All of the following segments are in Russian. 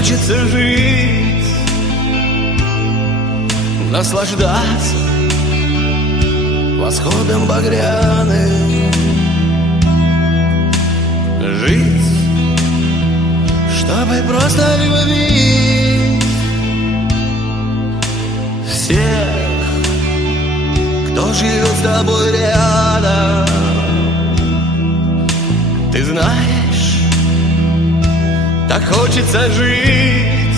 хочется жить, наслаждаться восходом багряным, жить, чтобы просто любить всех, кто живет с тобой рядом. Ты знаешь, так хочется жить,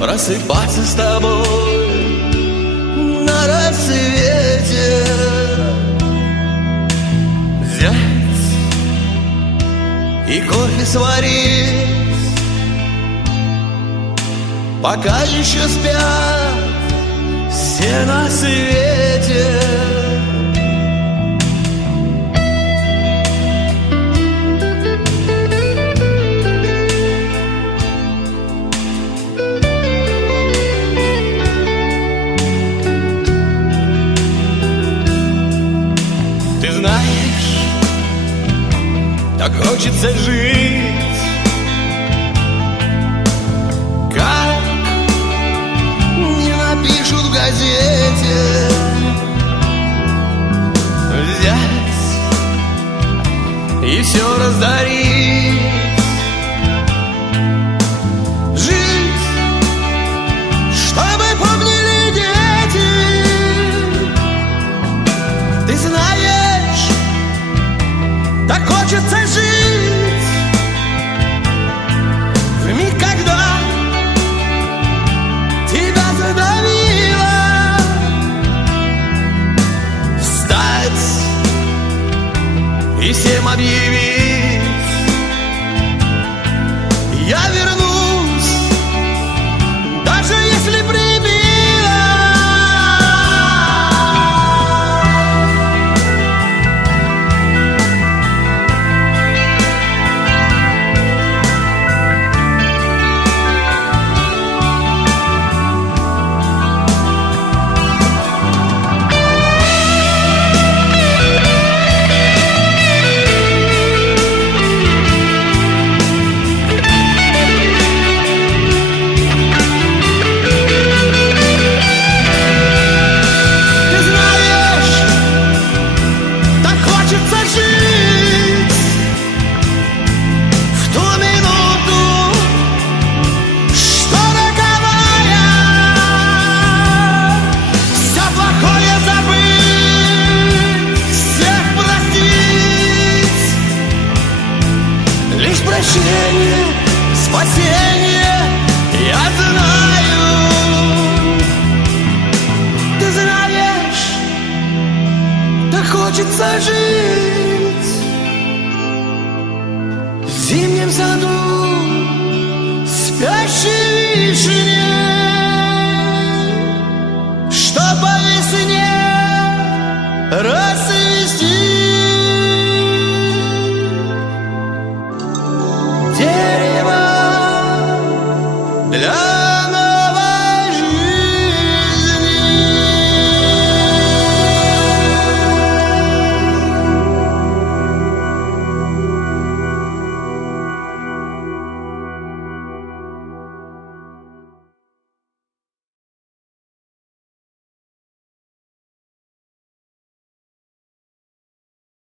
просыпаться с тобой на рассвете, взять и кофе сварить, пока еще спят все на свете. Ты знаешь, так хочется жить, как не напишут в газете, взять и все раздарить, жить, чтобы помнили дети. Ты знаешь, так хочется жить в миг, когда тебя задавило, встать и всем объявить: я вернусь, даже если прибило. Лишь прощение, спасение, я знаю. Ты знаешь, так хочется жить.